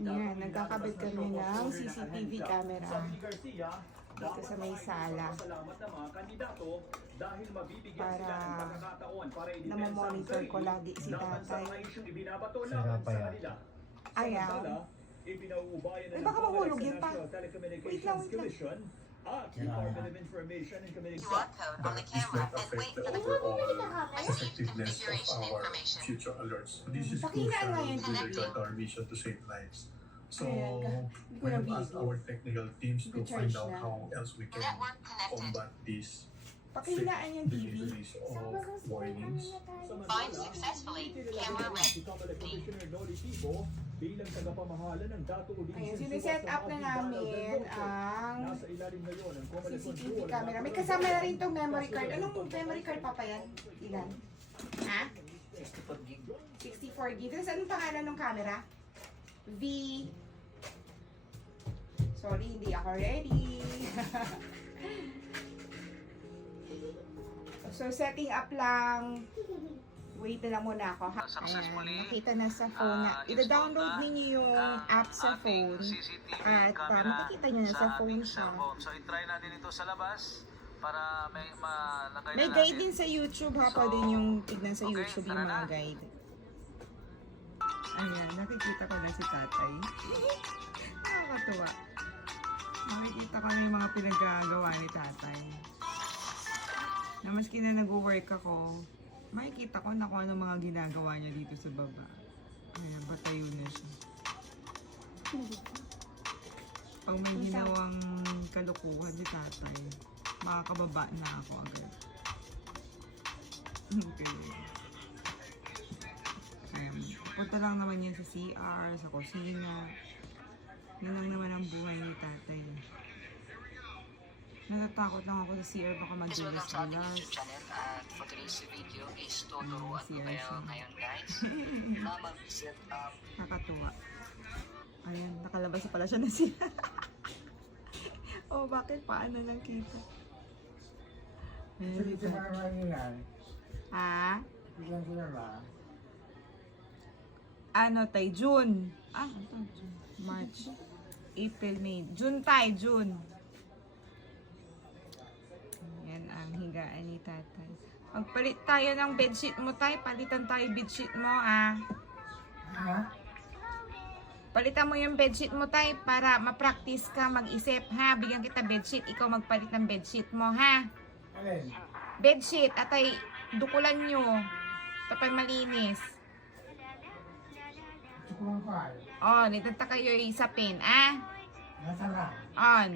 Yan, nagkakabit kami ng CCTV camera dito sa may sala para namomonitor ko lagi si tatay. Sira pa yan. Ayaw. Ay, baka mahulog yun pa. Wait lang, wait lang. Department of Information and Communications. On the camera and wait for the effectiveness of configuration our information. future alerts. This is Pakinggan nga crucial yan, to TV. our mission to save lives. So, Ayan, hindi ko we have na asked video. our technical teams to Recharge find out na. how else we can Network connected. combat these Pakihinaan yung TV. deliveries of warnings. Find successfully. Camera ready. Commissioner Noli Tibo bilang tagapamahala ng Dato Ayan, siniset up na namin ang nasa ilalim ngayon ang CCTV camera. May kasama na rin tong memory card. Anong memory card pa yan? Ilan? Ha? 64 gig. 64 gig. Tapos anong pangalan ng camera? V. Sorry, hindi ako ready. So, setting up lang. Wait na lang muna ako. Ha? Ayan, nakita na sa phone na. Ida-download ninyo yung app sa phone. At makikita nyo na sa phone siya. So, i-try natin ito sa labas para may malagay May na guide natin. din sa YouTube ha. Pwede yung tignan sa YouTube yung mga guide. Ayan, nakikita ko na si tatay. Nakakatuwa. Nakikita ko na yung mga pinagagawa ni tatay. Na maski na nag-work ako, makikita ko na kung ano mga ginagawa niya dito sa baba. Ayan, batayo na siya. Pag may ginawang kalukuhan si tatay, makakababa na ako agad. Okay. Ayan, punta lang naman yan sa CR, sa kusina. Yan lang naman ang buhay ni tatay. Natatakot lang ako sa CR, baka So, mag-dulas welcome sa ang ating last. YouTube channel at for today's video is tuturuan ko CR kayo siya. ngayon guys na mag-set up. Nakakatuwa. Ayan, nakalabas na pala siya na siya. Oh, bakit? Paano lang kita? Ayan, dito. Ha? Ano tayo? June. Ito, June. March. April, May. June tayo, June. Yan ang higaan ni tatay. Magpalit tayo ng bedsheet mo tayo. Palitan tayo bedsheet mo, Palitan mo yung bedsheet mo tay para ma-practice ka mag-isip ha. Bigyan kita bedsheet, ikaw magpalit ng bedsheet mo ha. Bedsheet, atay dukulan nyo. Tapay malinis. On, itanta kayo isapin, On.